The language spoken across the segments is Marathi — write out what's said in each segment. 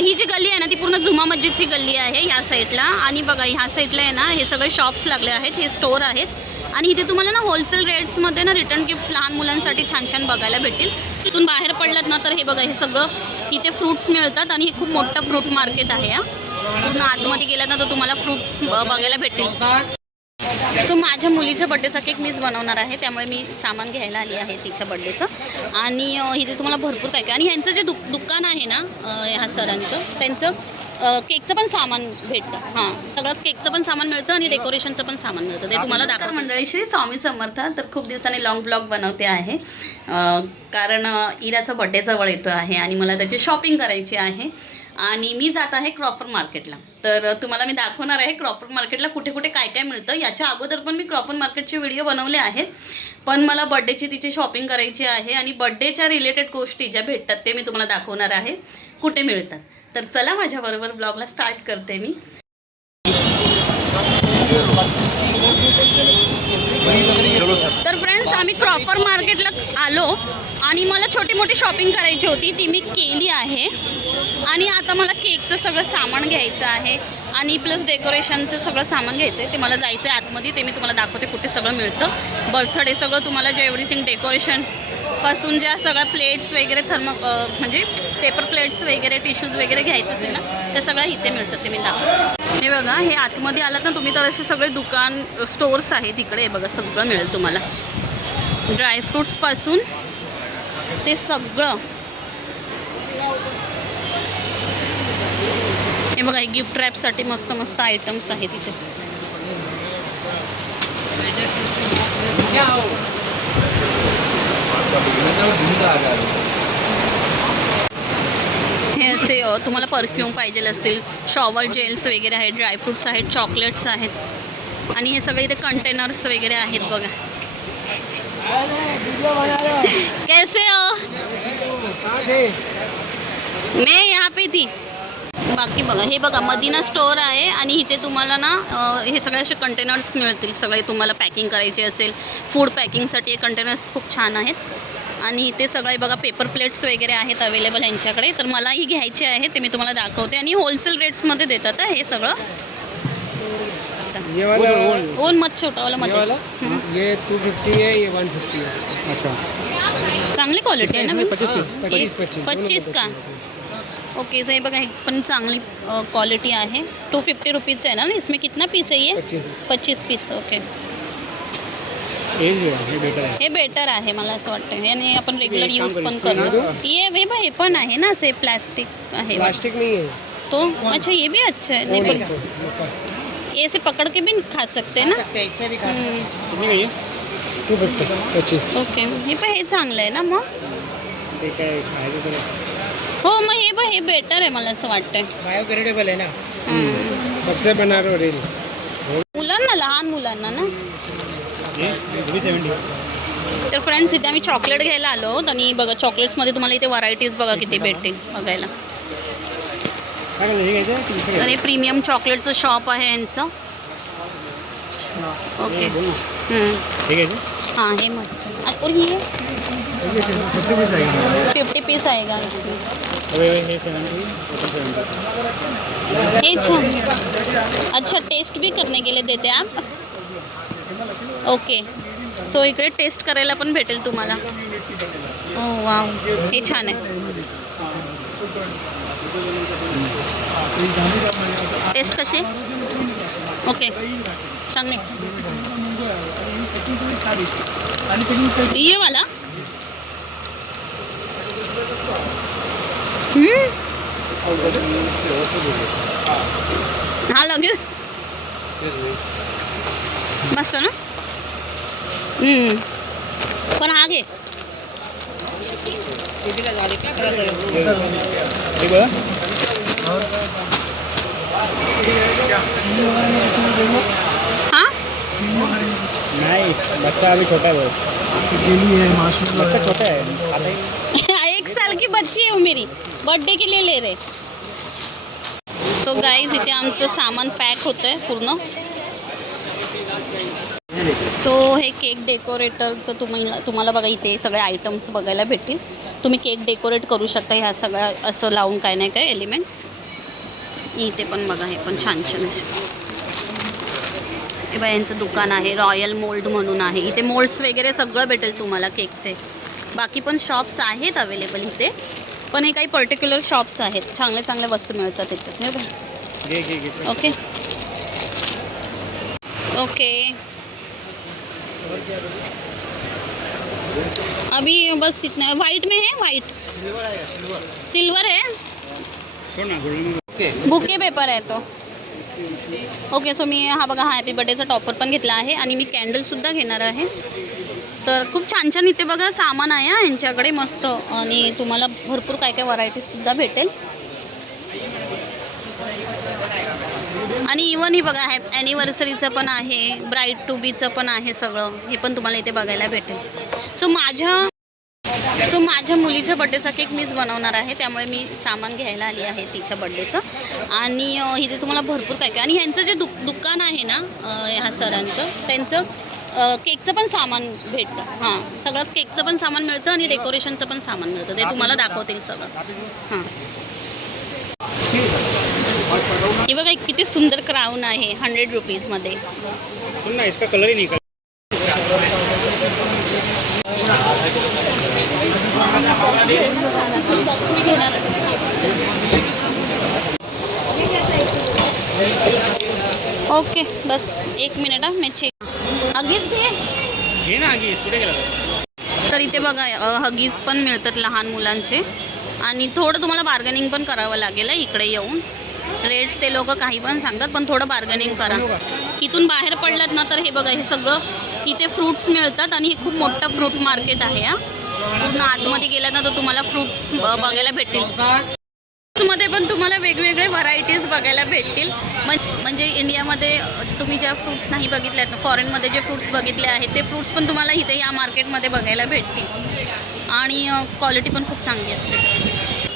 ही जी गल्ली आहे ना ती पूर्ण जुमा मस्जिदची गल्ली आहे ह्या साईडला. आणि बघा ह्या साईडला आहे ना हे सगळे शॉप्स लागले आहेत, हे स्टोर आहेत. आणि इथे तुम्हाला ना होलसेल रेट्समध्ये ना रिटर्न गिफ्ट्स लहान मुलांसाठी छान छान बघायला भेटतील. तिथून बाहेर पडलात ना तर हे बघा हे सगळं इथे फ्रूट्स मिळतात. आणि हे खूप मोठं फ्रूट मार्केट आहे. पूर्ण आतमध्ये गेलात ना तर तुम्हाला फ्रूट्स बघायला भेटतील. सो माझ्या मुलीच्या बड्डेचा केक मीच बनवणार आहे, त्यामुळे मी सामान घ्यायला आली आहे तिच्या बड्डेचं. आणि इथे तुम्हाला भरपूर काय काय. आणि ह्यांचं जे दुकान आहे ना ह्या सरांचं, त्यांचं केकचं पण सामान भेटतं. हां, सगळं केकचं पण सामान मिळतं आणि डेकोरेशनचं पण सामान मिळतं. ते तुम्हाला दाखवा. मंडळी श्री स्वामी समर्थ. तर खूप दिवसांनी लॉंग ब्लॉग बनवते आहे, कारण इराचा बड्डे जवळ येतो आहे आणि मला त्याची शॉपिंग करायची आहे. आणि मी जात आहे क्रॉफर मार्केटला. तर तुम्हाला मी दाखवणार आहे क्रॉफर मार्केटला कुठे कुठे काय काय मिळतं. याच्या अगोदर पण मी क्रॉफर मार्केटचे व्हिडिओ बनवले आहेत, पण मला बड्डेची तिची शॉपिंग करायची आहे. आणि बड्डेच्या रिलेटेड गोष्टी ज्या भेटतात ते मी तुम्हाला दाखवणार आहे कुठे मिळतात. तर चला माझ्याबरोबर ब्लॉगला स्टार्ट करते मी. तर फ्रेंड्स आम्ही क्रॉफर मार्केटला आलो आणि मला छोटी मोठी शॉपिंग करायची होती, ती मी केली आहे. आणि आता मला केकचं सगळं सामान घ्यायचं आहे आणि प्लस डेकोरेशनचं सगळं सामान घ्यायचं आहे. ते मला जायचं आहे आतमध्ये, ते मी तुम्हाला दाखवते कुठे सगळं मिळतं. बर्थडे सगळं तुम्हाला जे एव्हरीथिंग डेकोरेशनपासून ज्या सगळ्या प्लेट्स वगैरे म्हणजे पेपर प्लेट्स वगैरे टिश्यूज वगैरे घ्यायचं असेल ना ते सगळं इथे मिळतं, ते मी दाखवते. हे बघा, हे आतमध्ये आलात ना तुम्ही तर असे सगळे दुकान स्टोर्स आहेत तिकडे. हे बघा सगळं मिळेल तुम्हाला, ड्रायफ्रूट्सपासून ते सगळं. हे बघा, हे गिफ्ट रॅपसाठी मस्त मस्त आयटम्स आहेत तिथे. हे असे तुम्हाला परफ्यूम पाहिजे असतील, शॉवर जेल्स वगैरे आहेत, ड्रायफ्रूट्स आहेत, चॉकलेट्स आहेत. आणि हे सगळे इथे कंटेनर्स वगैरे आहेत बघा. कैसे हो? मैं यहाँ पे थी. बाकी बघा, हे बघा मदीना स्टोअर आहे आणि इथे तुम्हाला ना हे सगळे असे कंटेनर्स मिळतील. सगळे तुम्हाला पॅकिंग करायचे असेल, फूड पॅकिंगसाठी हे कंटेनर्स खूप छान आहेत. आणि इथे सगळे बघा पेपर प्लेट्स वगैरे आहेत अवेलेबल यांच्याकडे. तर मलाही घ्यायचे आहे, ते मी तुम्हाला दाखवते. आणि होलसेल रेट्समध्ये देतात हे सगळं. ओन मत छोटा वाला मध्ये ये 250 है, ये 150 है. अच्छा, चांगली क्वालिटी आहे ना. 25 का ओके. सही बघा, हे पण चांगली क्वालिटी आहे. 250 रुपीज आहे ना. इसमें कितना पीस है ये? 25 पीस. ओके, हे बेटर आहे मला असं वाटतं. आणि आपण रेग्युलर यूज पण करतो. हे पण आहे ना असे प्लास्टिक आहे. प्लास्टिक नहीं है तो अच्छा, ये भी अच्छा है. नहीं पर ये ऐसे पकड़ के भी खा सकते हैं ना. इसमें भी खा सकते हैं. 250. ओके, हे पण हे चांगलं आहे ना मग. हो, मग हे बेटर आहे मला असं वाटतंय. बायोडिग्रेडेबल आहे ना. सबसे बना रेल मुलांना, लहान मुलांना ना. तर फ्रेंड्स इथे आम्ही चॉकलेट घ्यायला आलो आहोत. आणि बघा चॉकलेट्समध्ये तुम्हाला इथे व्हरायटीज बघा किती भेटतील बघायला. तर हे प्रीमियम चॉकलेटचं शॉप आहे यांचं. ओके, हाँ, हे मस्त. और ये 50 पीस आएगा इसमें. ये अच्छा, टेस्ट भी करने के लिए देते आप. ओके, सो इकडे टेस्ट करायला पण भेटेल तुम्हाला. ओ वाव, हे छान आहे. टेस्ट कशी? ओके, चांगली. ये वाला हा लागेल मस्त ना. पण हा घे. हाँ नहीं, बच्चा अभी छोटा है. बच्चा छोटा है. 1 साल की बच्ची है वो मेरी, बर्थडे के लिए ले रहे. सो गाईज इथे आमचं सामान पॅक होतं आहे पूर्ण. सो हे केक डेकोरेटरचं तुम्हाला बघा इथे सगळे आयटम्स बघायला भेटतील. तुम्ही केक डेकोरेट करू शकता ह्या सगळ्या असं लावून काय नाही काय एलिमेंट्स. इथे पण बघा हे पण छान छान हे बघा यांचं दुकान आहे. रॉयल मोल्ड म्हणून आहे. इथे मोल्ड्स वगैरे सगळं भेटेल तुम्हाला केकचे. बाकी पण शॉप्स आहेत अवेलेबल इथे, पण हे काही पर्टिक्युलर शॉप्स आहेत. चांगल्या चांगल्या वस्तू मिळतात त्याच्यात. ओके ओके अभी बस इतना. वाइट में है, वाइट सिल्वर है, बुके पेपर आहे तो. ओके सो मी हा बघा हा हॅपी बर्थडेचा टॉपर पण घेतला आहे आणि मी कॅन्डलसुद्धा घेणार आहे. तर खूप छान छान इथे बघा सामान आहे यांच्याकडे मस्त, आणि तुम्हाला भरपूर काय काय व्हरायटीजसुद्धा भेटेल. आणि इवन ही बघा ॲनिव्हर्सरीचं पण आहे, ब्राईड टू बीचं पण आहे सगळं. हे पण तुम्हाला इथे बघायला भेटेल. सो माझ्या मुलीच्या बड्डेचा केक मीच बनवणार आहे, त्यामुळे मी सामान घ्यायला आली आहे तिच्या बड्डेचं. आणि इथे तुम्हाला भरपूर काय काय, आणि ह्यांचं जे दुकान आहे ना ह्या सरांचं, त्यांचं केकचं पण सामान भेटतं. हां, सगळं केकचं पण सामान मिळतं आणि डेकोरेशनचं पण सामान मिळतं. ते तुम्हाला दाखवतील सगळं. हां, हे बघा किती सुंदर क्राऊन आहे 100 रुपीजमध्ये. इसका कलर ही नहीं. ओके बस एक मिनिट मी चेक. हगीज घे ना हगीज, कुठे गेला? तर इथे बघा हगीज पण मिळतात लहान मुलांचे, आणि थोडं तुम्हाला बार्गेनिंग पण करावं लागेल इकडे येऊन. रेट्स ते लोक काही पण सांगतात, पण थोडं बार्गेनिंग करा. इथून बाहेर पडलात ना तर हे बघा हे सगळं इथे फ्रूट्स मिळतात, आणि हे खूप मोठं फ्रूट मार्केट आहे. पूर्ण आतमध्ये गेलात ना तर तुम्हाला फ्रूट्स बघायला भेटतील. मध्ये पण तुम्हाला वेगवेगळे व्हरायटीज बघायला भेटतील. म्हणजे इंडियामध्ये तुम्ही ज्या फ्रूट्स नाही बघितल्यात ना, फॉरेनमध्ये जे फ्रूट्स बघितले आहेत ते फ्रूट्स पण तुम्हाला इथे या मार्केटमध्ये बघायला भेटतील, आणि क्वालिटी पण खूप चांगली असते.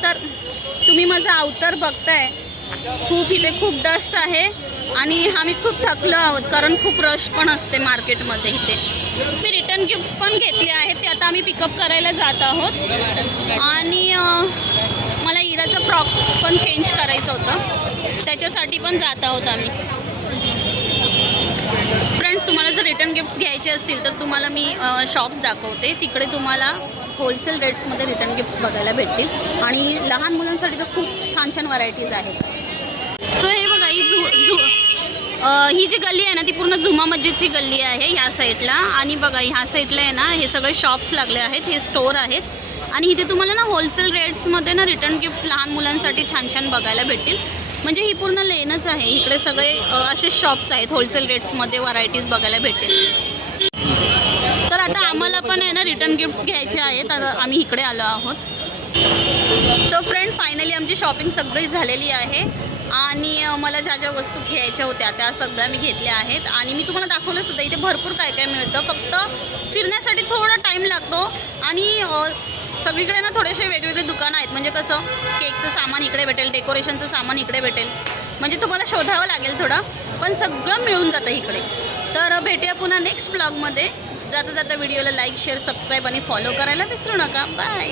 तर तुम्ही माझं अवतार बघताय. इथे खूप डस्ट आहे, आणि आम्ही खूप थकलो आहोत कारण खूप रश पण असते मार्केटमध्ये इथे. मी रिटर्न गिफ्ट्स पण घेतले आहेत, ते आता आम्ही पिकअप करायला जात आहोत. आणि मला इराचं फ्रॉक पण चेंज करायचं होतं, त्याच्यासाठी पण जात आहोत आम्ही. फ्रेंड्स, तुम्हाला जर रिटर्न गिफ्ट्स घ्यायचे असतील तर तुम्हाला मी शॉप्स दाखवते. तिकडे तुम्हाला होलसेल रेट्समध्ये रिटर्न गिफ्ट्स बघायला भेटतील, आणि लहान मुलांसाठी तर खूप छान छान व्हरायटीज आहेत. सो हे बघा ही जी गल्ली आहे ना ती पूर्ण जुमा मस्जिदची गल्ली आहे ह्या साईडला. आणि बघा ह्या साईडला आहे ना हे सगळे शॉप्स लागले आहेत, हे स्टोर आहेत. आणि इथे तुम्हाला ना होलसेल रेट्समध्ये ना रिटर्न गिफ्ट्स लहान मुलांसाठी छान छान बघायला भेटतील. म्हणजे ही पूर्ण लेनच आहे, इकडे सगळे असे शॉप्स आहेत होलसेल रेट्समध्ये व्हरायटीज बघायला भेटेल. तर आता आम्हाला पण आहे ना रिटर्न गिफ्ट्स घ्यायचे आहेत, आता आम्ही इकडे आलो आहोत. सो फ्रेंड, फायनली आमची शॉपिंग सगळी झालेली आहे, आणि मला ज्या ज्या वस्तू घ्यायच्या होत्या त्या सगळ्या मी घेतल्या आहेत. आणि मी तुम्हाला दाखवलं सुद्धा इथे भरपूर काय काय मिळतं. फक्त फिरण्यासाठी थोडा टाईम लागतो, आणि सगळीकडे ना थोडेसे वेगवेगळे दुकानं आहेत. म्हणजे कसं केकचं सामान इकडे भेटेल, डेकोरेशनचं सामान इकडे भेटेल, म्हणजे तुम्हाला शोधावं लागेल थोडं, पण सगळं मिळून जातं इकडे. तर भेटूया पुन्हा नेक्स्ट ब्लॉगमध्ये. जाता जाता व्हिडिओला लाईक, शेअर, सबस्क्राईब आणि फॉलो करायला विसरू नका. बाय.